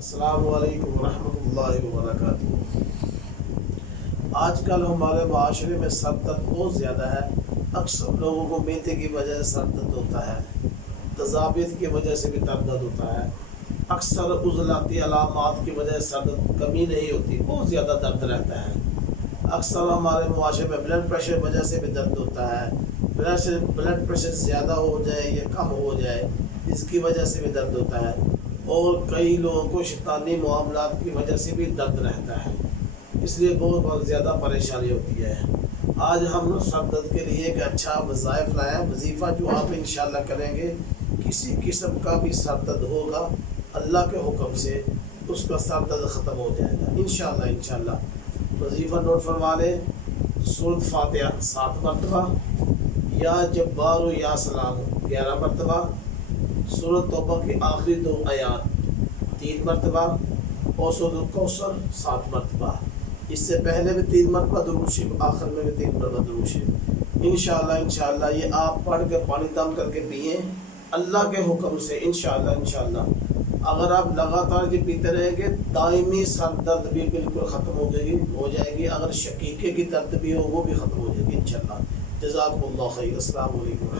السلام علیکم ورحمۃ اللہ وبرکاتہ۔ آج کل ہمارے معاشرے میں سر درد بہت زیادہ ہے۔ اکثر لوگوں کو میدے کی وجہ سے سر درد ہوتا ہے، تذابیت کی وجہ سے بھی سر درد ہوتا ہے، اکثر عضلاتی علامات کی وجہ سے سر درد کمی نہیں ہوتی، بہت زیادہ درد رہتا ہے۔ اکثر ہمارے معاشرے میں بلڈ پریشر کی وجہ سے بھی درد ہوتا ہے، بلڈ پریشر زیادہ ہو جائے یا کم ہو جائے اس کی وجہ سے بھی درد ہوتا ہے، اور کئی لوگوں کو شیطانی معاملات کی وجہ سے بھی درد رہتا ہے، اس لیے بہت زیادہ پریشانی ہوتی ہے۔ آج ہم سر درد کے لیے ایک اچھا وظائف لائے ہیں، وظیفہ جو آپ انشاءاللہ کریں گے، کسی قسم کا بھی سر درد ہوگا اللہ کے حکم سے اس کا سر درد ختم ہو جائے گا انشاءاللہ۔ وظیفہ نوٹ فرما لیں۔ سورۃ فاتحہ 7 مرتبہ، یا جبار یا سلام 11 مرتبہ، سورۃ توبہ کی آخری 2 آیات 3 مرتبہ، اور سورۃ الکوثر 7 مرتبہ۔ اس سے پہلے بھی 3 مرتبہ درود شریف، آخر میں بھی 3 مرتبہ درود شریف۔ انشاءاللہ یہ آپ پڑھ کے پانی دم کر کے پئیں اللہ کے حکم سے انشاءاللہ۔ اگر آپ لگاتار یہ پیتے رہیں گے دائمی سر درد بھی بالکل ختم ہو جائے گی، اگر شقیقے کی درد بھی ہو وہ بھی ختم ہو جائے گی انشاءاللہ۔ جزاکم اللہ خیر۔ السلام علیکم۔